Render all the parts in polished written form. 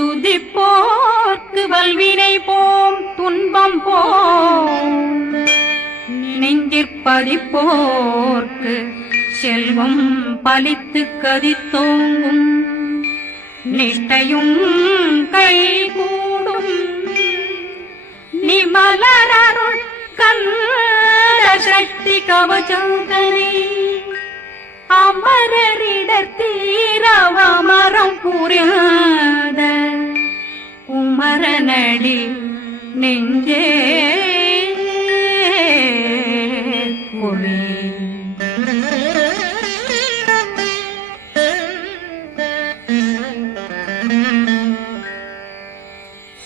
துதிப்போர்க்கு வல்வினை போம் துன்பம் போம் நெஞ்சிற்பதிப்போர்க்கு செல்வம் பலித்து கதித்தோங்கும் நிஷ்டையும் கைகூடும் நிமலரருள் கந்த சக்தி கவச்சந்தனை அமரரிடத்தீரவமரம் புரியாத குமரனடி நெஞ்சே குழி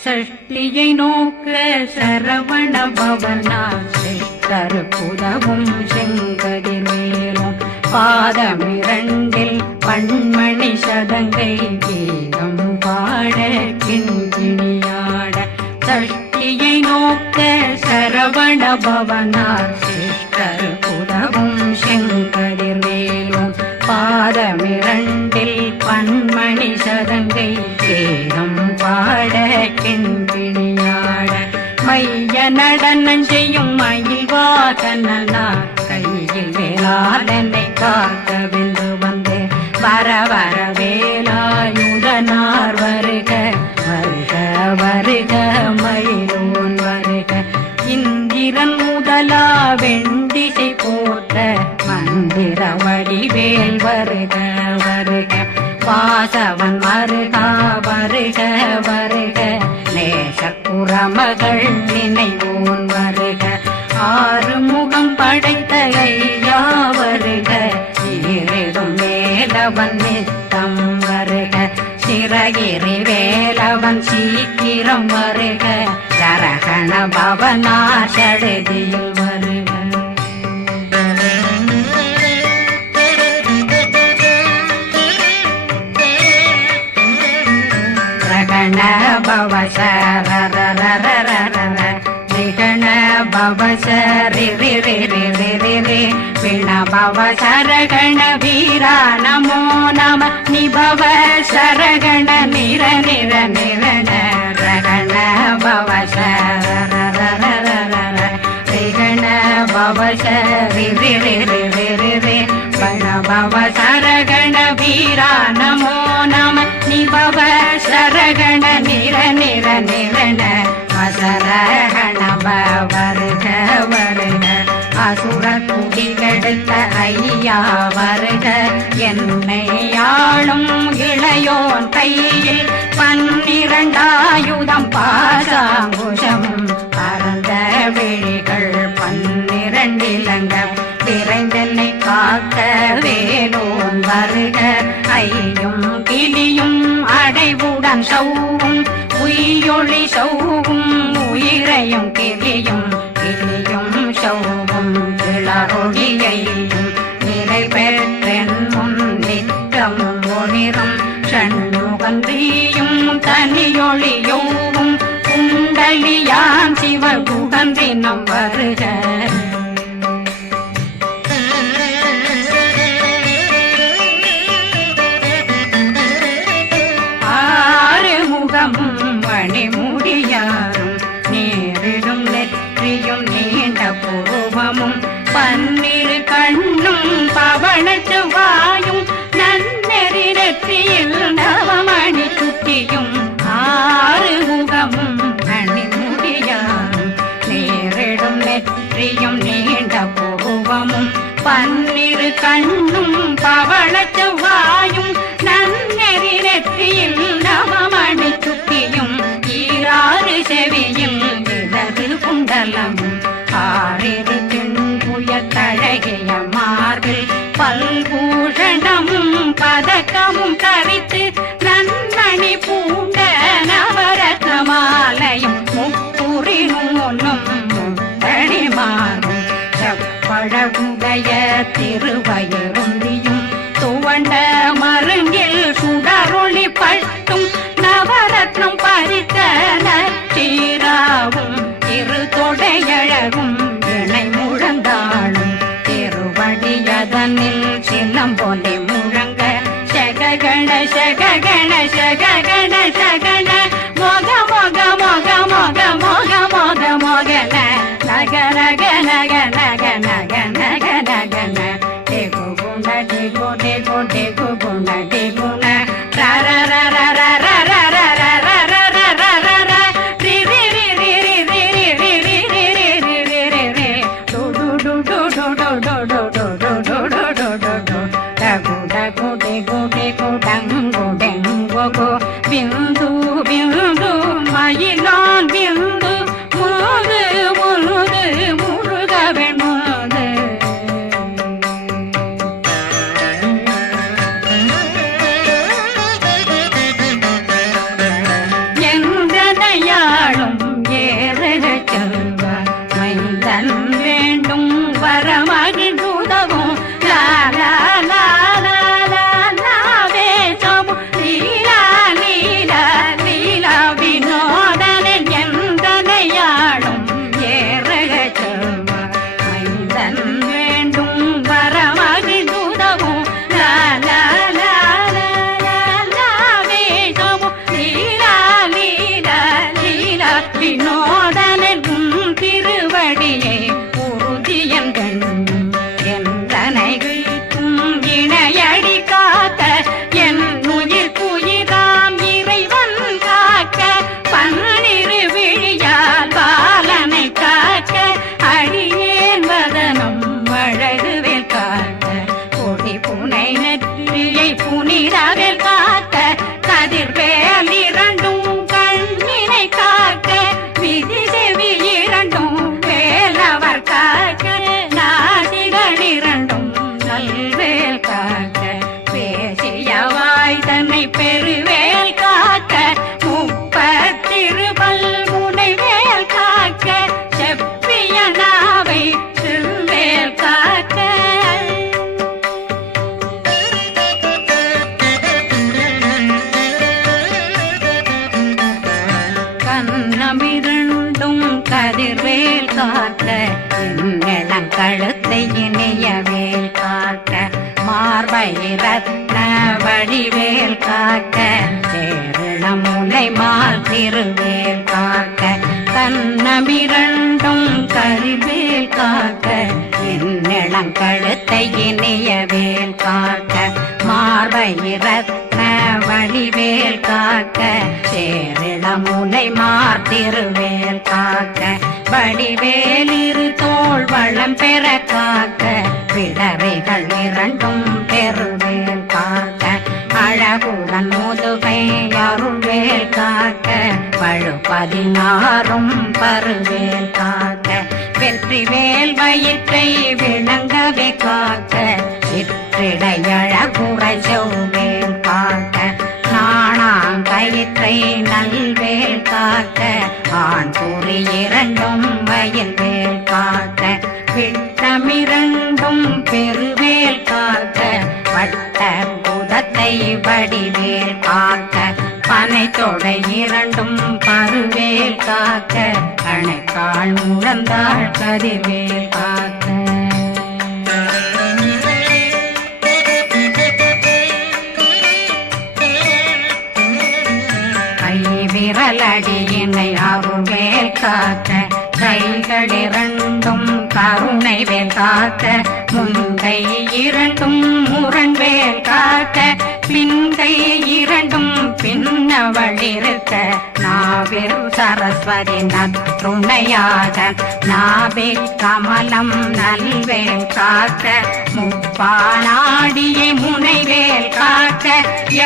சஷ்டியை நோக்க சரவண பவனா கருப்புதவும் செங்கதிர் மேலும் பாதமிரண்டில் பண்மணி சதங்கை கீதம் பாட கிண்கிணியாட சஷ்டியை நோக்க சரவண பவனார் கருப்புதவும் செங்கதிர் மேலும் பாதமிரண்டில் பண்மணி சதங்கை கீதம் பாட கிண்கிணியாட மைய நடனம் செய்யும் மயில் வாகனார் கையில் வேளாளனை காக்க வென்று வந்து வர வர வேலாயுதனார் வருக வருக வருக மயிலோன் வருக இந்திரன் முதலா வெண்டிசை போட்ட மந்திர வடிவேல் வருக வருக வாசவன் வருகா வருக வருக நேசக்குறமகள் நினைவோன் வருக ஆறு முகம் படைத்த ஐயா வருக ஈரிடும் வேலவன் நித்தம் வருக சிறகிரி வேலவன் சீக்கிரம் வருக சரகண பவனார் சடுதியில் வருக ரகண பவசரரரரரரர நிகண பவசரி பிண பவசரகண வீரா நமோ நம நிபவ சரகண நிர நிர நிரண ரகண பவசரரரரரர நிகண பவசரி பிண பவசரகண வீரா நமோ நம நிபவ சரகண நிர நிர நிரண அசரகண வருக வருக அசுர குடிகெடுத்த ஐயா வருக என்னை ஆளும் இளையோன் கையில் 12 பாசாங்குஷம் பரந்த விழிகள் 12 இலங்க விரைந்தென்னை காக்க வேலோன் வருக ஐயும் கிளியும் அடைவுடன் சௌவும் உயிரொளி சௌவும் உயிரையும் கிளியும் கிளியும் சௌவும் இளரொளியையும் நிலை பெற்றென் முன் நித்தம் ஒளிரும் சண்முகந்தியும் தனியொளியோவும் குண்டலியான் சிவகுகந்தினம் வருக மணிமுடியாரும் நேரிடும் நெற்றியும் நீண்ட புருவமும் 12 கண்ணும் பவனத்து வாயும் நன்னெறி நெற்றியில் நவமணி சுட்டியும் 6 முகமும் மணிமுடியாரும் நேரிடும் நெற்றியும் நீண்ட புருவமும் 12 கண்ணும் பவனத்து வாயும் நன்னெறி நெற்றியில் நவமணி சுட்டியும் 6 செவியும் இடது குண்டலம் 6 தின்புய தழகிய மார்பில் பல்பூஷணமும் பதக்கமும் தரித்து நன்மணி பூண்ட நவரத்ன மாலையும் முப்புரி நூலும் தனிமாறும் செப்பழகுடைய திருவயருந்தியும் துவண்ட மருங்கில் சுடரொளி பட்டும் நவரத்னம் பறித்த நச்சீராவும் இரு தொடையழகும் இணை முழந்தாளும் திருவடியதனில் சிலம்பொலி முழங்க சககண சககண சககண சகண நகன நக நக நக நக நக நக நகன டேகு குண டேகு டேகு டேகு குண டேகுண ர ர ர ர ர ர ர ர ர ர ர ர ர ர ரி ரி ரி ரி ரி ரி ரி ரி ரி ரி ரி ரி ரி ரி டு டு டு டு டு டு டு டு டு டு டு டு டு டு டு டகு டகு டேகு டேகு டங்கு டெங்கு கு பிந்து பிந்து மயிலான் பிந்து முது முது முருகவன் முது எந்தனையாளும் ஏறக செல்வ மைந்தன் வேண்டும் வரமகிழ்ந்துதவும் லா லா லா லா லா லா வேசமும் லீலா லீலா லீலா வினோதனன் எந்தனையாளும் ஏறக செல்வ மைந்தன் வேண்டும் வரமகிழ்ந்துதவும் லா லா லா லா லா லா வேசமும் லீலா லீலா லீலா வினோதனன் உன் திருவடியை உறுதியன் கண்ணும் எந்தனைகளுக்கும் இணையடி காக்க என் உயிர் குயிராம் இறைவன் காக்க பன்னிரு விழியால் பாலனை காக்க அடியேன் வதனம் அழகுவேல் காக்க கொடி புனை நெற்றியை புனிதவேல் காக்க கதிர்வேல் இரண்டும் கண்ணினை காக்க விதி செவி இரண்டும் வேலவர் காக்க நாசிகள் இரண்டும் நல்வேல் காக்க பேசிய வாய் தன்னை பெருவேல் காக்க முப்பத்திருபல் முனைவேல் காக்க செப்பிய நாவை செவ்வேல் காக்க கண்ணமிரண்டும் கதிர்வேல் காக்க இளங்கழுத்தை இணையவேல் காக்க மார்பை ரத்ன வடிவேல் காக்க சேரண முனை மால் திருவேல் காக்க கண்ணமிரண்டும் கதிர்வேல் காக்க இளங்கழுத்தை இணையவேல் காக்க மார்பை ரத்ன வடிவேல் காக்க சேரிள முனை மார்த்திருவேல் காக்க வடிவேல் இரு தோள் வளம் பெற காக்க பிடவைகள் இரண்டும் பெருவேல் காக்க அழகுடன் முதுகை அருள்வேல் காக்க பழு 16 பருவேல் காக்க வெற்றிவேல் வயிற்றை விளங்கவே காக்க சிற்றிடையழகுரை செவ்வேல் காக்க நாணாங்கயிற்றை நல்வேல் காக்க ஆண் குறி இரண்டும் வயல்வேல் காக்க விட்டமிரண்டும் பெருவேல் காக்க வட்ட புதத்தை வடிவேல் காக்க பனை தொடை இரண்டும் பருவேல் காக்க கணைக்கால் முழந்தாள் கதிர்வேல் காக்க விரலடியினை அருள்வேல் காக்க கைகள் இரண்டும் கருணை வேல் காக்க முன்கை இரண்டும் முரண்வேல் காக்க பின்கை இரண்டும் பின்னவளிருக்க நாவில் சரஸ்வதி நற்றுணையாக நாபி கமலம் நல்வேல் காக்க முப்பானாடியை முனைவேல் காக்க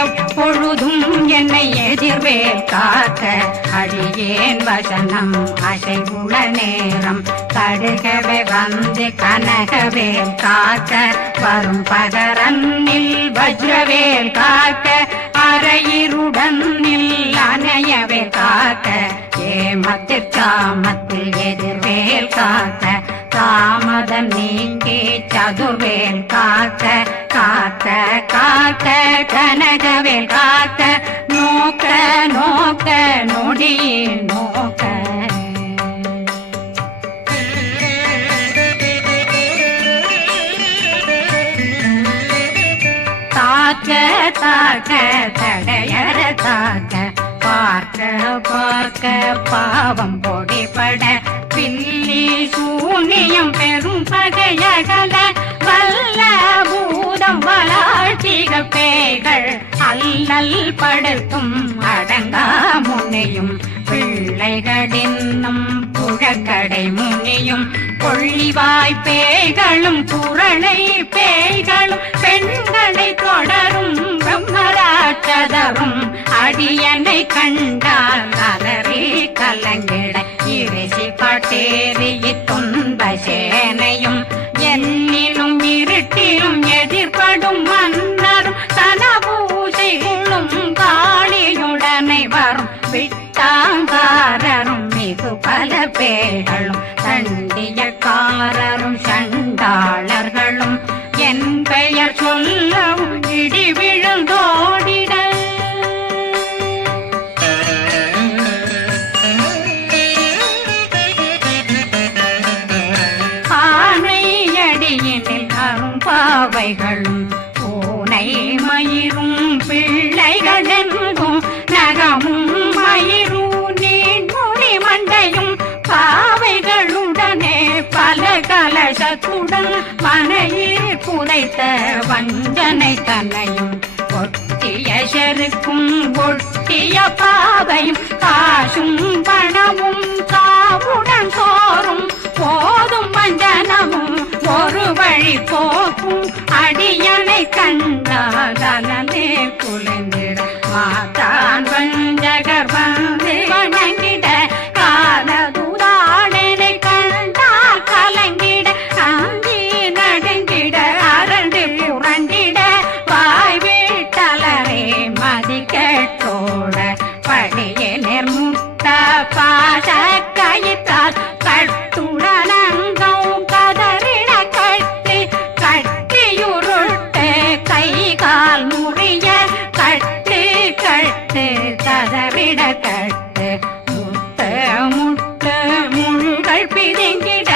எப்பொழுதும் என்னை எதிர்வேல் காக்க அடியேன் வசனம் அசைவுள நேரம் கடுகவே வந்து கனகவேல் காக்க வரும் பகரன்னில் வஜ்ரவேல் காக்க அரையிருடன் அணையவேல் காக்க ஏமத்தில் காமத்தில் எதிர்வேல் காக்க தாமதம் நீங்கி சதுர்வேல் காக்க காக்க காக்க கனகவேல் காக்க நோக்க நோக்க நொடியில் நோக்க தாக்க தாக்க தடையற தாக்க பார்க்க பார்க்க பாவம் பொடிபட பில்லி சூனியம் பெரும் பகையகல வல்ல பூதம் வளாழ்த்திக பேய்கள் அல்லல் படுத்தும் அடங்கா முனையும் பிள்ளைகளின்னும் புழக்கடை முனியும் கொள்ளிவாய் பேய்களும் குரளை பேய்களும் பெண்களை தொடரும் பிரம்மராட்சதரும் அடியனை கண்டால் அலறி கலங்கிட இறைசி காட்டேறிய துன்ப சேனையும் என்னிலும் இருட்டிலும் எதிர்படும் மன்னரும் தனபூசைகளும் காளியுடனை வரும் விட்டாங்காரரும் மிகு பல பேர்களும் தண்டியக்காரரும் சண்டாளர்களும் என் பெயர் சொல்லவும் இடி விழுந்தோடிட ஆனையடியினில் அரும்பாவைகளும் பூனை மயிரும் பிள்ளைகளெங்கும் நகமும் மயிரும் நீண்முடி மண்டையும் பாவைகளுடனே பல கலசத்துடன் மனையில் புதைத்த வஞ்சனை தன்னையும் ஒட்டிய செருக்கும் ஒட்டிய பாவையும் காசும் பணமும் காவுடன் சோறும் போதும் வஞ்சனமும் ஒரு வழி போக்கும் அடியனை கண்டாதனே குளிந்திட மாத்தான் வஞ்சகர் வந்து வணங்கிட காலதுதாடனை கண்டால் கலங்கிட அஞ்சி நடுங்கிட அரண்டு புரண்டிட வாய் வீட்டலரே மதி கேட்டோட படியே நிர்முட்ட பாச கயிற்றால் கட்டுடனங்கும் கதறிட கட்டி கட்டியுருட்டு கை கால் முறிய கட்டு கட்டு கதறிட கட்டு முட்டு முட்டு முள்கள் பிதுங்கிட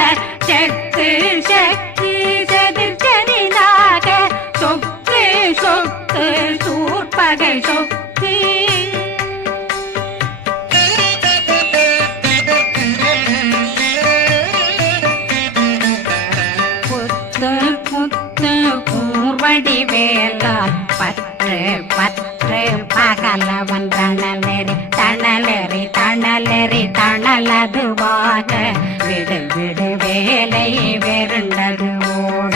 செத்து செத்து செதிர் செதிலாக சொக்கு சொக்கு சூர்பகை சொக்கு புத்து புத்து கூர்வடி வேலால் பற்று பற்று பகலவன் தணலெறி தணலெறி தணலெறி தணலதுவாக விடு விடு வேலை வெருண்டது ஓட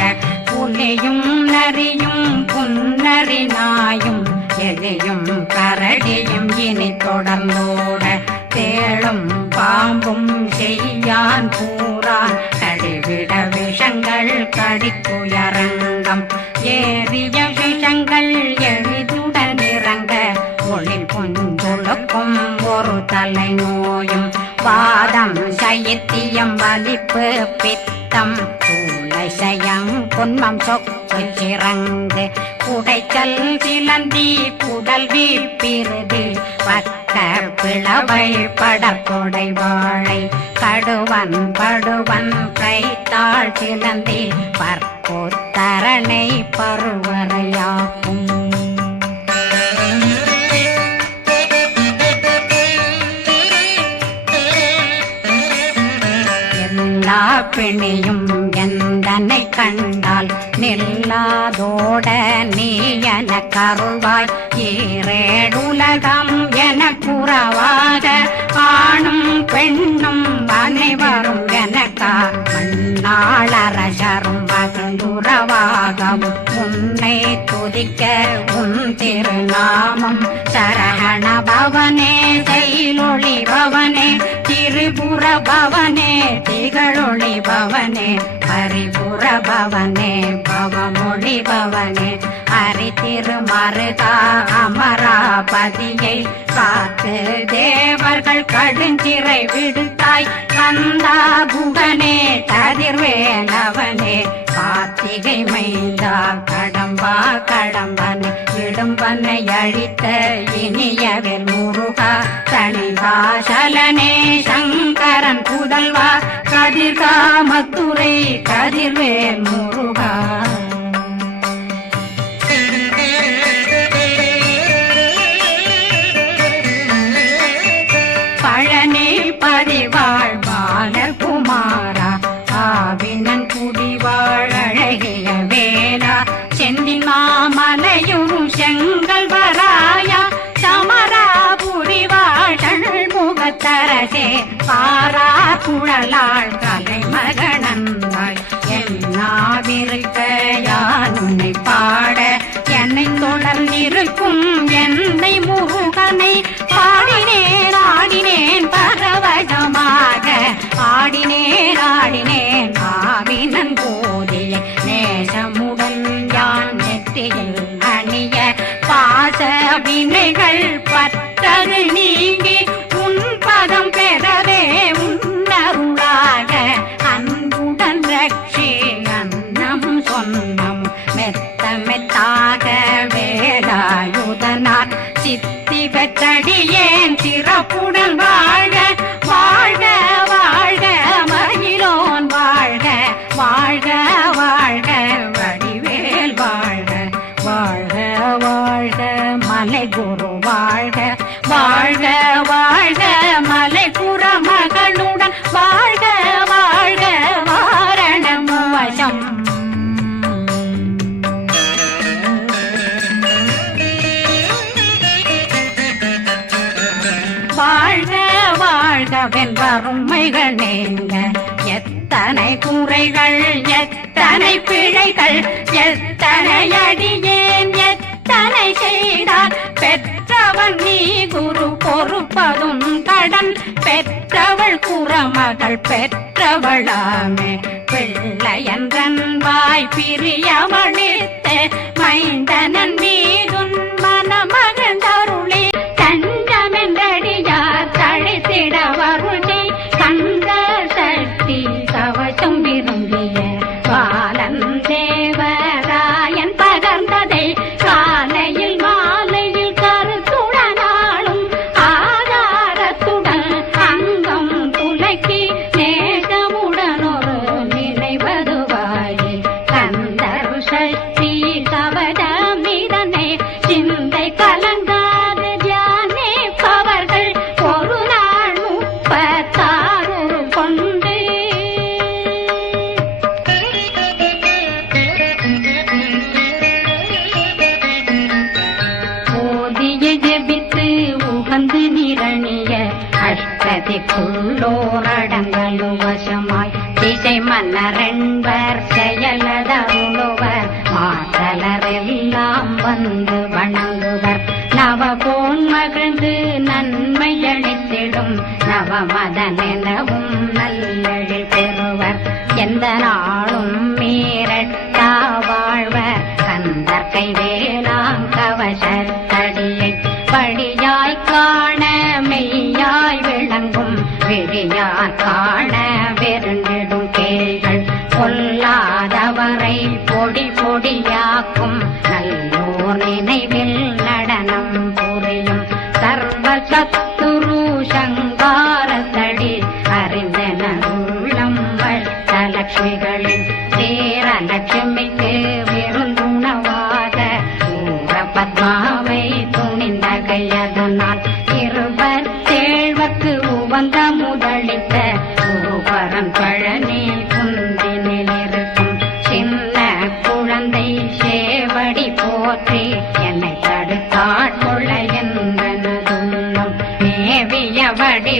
புலியும் நரியும் புன்னரி நாயும் எலியும் கரடியும் இனி தொடர்ந்தோட தேளும் பாம்பும் செய்யான் கூறான் கடிவிட விஷங்கள் கடித்துயரங்கம் ஏறிய விஷங்கள் எளிதுடன் இறங்க ஒளில் பொஞ்சுழுக்கும் ஒரு தலை நோயும் வாதம் சைத்தியம் வலிப்பு பித்தம் சயம் பொன்மம் சொக்கு சிறங்கு குடைச்சல் சிலந்தி குடல் வீப்பிருது பக்க பிளவை படற்கொடை வாழை கடுவன் படுவன் கைத்தாள் சிலந்தி பற்போத்தரணை பருவரையாக்கும் எல்லா பிணியும் எந்தனை கண்டால் நில்லாதோட நீ என கருள்வாய் ஈரேடுலகம் என குறவாக ஆணும் பெண்ணும் அனைவரும் எனக்கா மண்ணாளரசரும் மகிழ்ந்துறவாகவும் உன்னை துதிக்க உன் திருநாமம் சரகண பவனே செயலொளி பவனே திரிபுர பவனே திகழொளி பவனே பரிபுர பவனே பவமொழி பவனே ஹரி திருமருகா அமராபதியை காத்து தேவர்கள் கடுஞ்சிறை விடுத்தாய் கந்தா குகனே கதிர்வேலவனே கார்த்திகை மைந்தா கடம்பா கடம்பனை விடும்பனை அழித்த இனியவில் முருகா தனிவாசலனே சங்கரன் புதல்வா கதிர்காமத்துறை கதிர்வேல் முருகா குழலாள் கலைமகனந்தாய் என்னாவிருக்க யான் உன்னை பாட என்னை தொடர்ந்திருக்கும் என்னை முருகனை பாடினேன் ஆடினேன் பரவசமாக ஆடினேன் ஆடினேன் ஆவினன் போதிய நேசமுடன் யான் நெற்றியில் அணிய பாச வினைகள் பற்றது நீங்கி உன் பதம் பெறவே உன்னருளாக அன்புடன் ரட்சி அன்னம் சொன்னம் மெத்த மெத்தாக வேலாயுதனார் சித்தி பெற்றடியேன் சிறப்புடன் வாழ்க வாழ்க வாழ்க மயிலோன் வாழ்க வாழ்க வாழ்க வடிவேல் வாழ்க வாழ்க வாழ்க மலை குரு வாழ்க வாழ்க வாழ்க மலை புற மகளுடன் வாழ்க வாழ்க வாரணம் வசம் வாழ்க வாழ்கவென் வறுமைகள் நீங்க எத்தனை குறைகள் எத்தனை பிழைகள் எத்தனை அடியேன் எத்தனை செய்தார் பெற்றவன் நீ குரு பொறுப்பதும் கடன் பெற்றவள் குறமகள் பெற்றவளாமே பிள்ளையன்றன் வாய் பிரியமளித்த மைந்தனன் மீதுன் மனமகந்தருளி தஞ்சமென்றடியார் தழைத்திட வருகை கந்த சக்தி கவசம் விரும்பிய பாலன் தேவராயன் பகர்ந்ததை காலையில் மாலையில் கருத்துடனாலும் ஆதாரத்துடன் அங்கம் துலக்கி நேசமுடன் ஒரு நினைவதுவாயே கந்தர் சக்தி கவசமிதனை சிந்தை கலங்காது தியானிப்பவர்கள் ஒரு நாள் 36 கொண்டு போதிய ஜெபித்து உகந்து நிரணிய அஷ்டதிக்குள்ளோரடங்கலு வசமாய் திசை மன்னரென்பர் செயலதருளுவர் மாற்றலரெல்லாம் வந்து வணங்குவர் நவபோன் மகிழ்ந்து நன்மை அளித்திடும் நவமதனெனவும் நல்லெழில் பெறுவர் எந்த நாளும் மீறட்டா வாழ்வர் கந்தர் கைவேலாம் கவசத்தடியை படியாய் காண மெய்யாய் விளங்கும் விழியார் காண வெருண்டிடும் கேள்கள் பொல்லாதவரை பொடி பொடியாக்கும் நல்லோர் நினைவில் நடனம் புரியும் சர்வ சத்துரு சங்காரத்தடி அறிந்தன உள்ளம் வட்டலட்சுமிகளின் சேரலட்சுமிக்கு விருந்துணவாத ஊர பத்மாவை துணிந்த கையதனால் 27 உவந்த முதலித்த குருபரன் பழனி குந்தினில் இருக்கும் சின்ன குழந்தை சேவடி போற்றி என்னை தடுத்தாட்கொள்ள என்றனதுள்ளம் மேவியபடி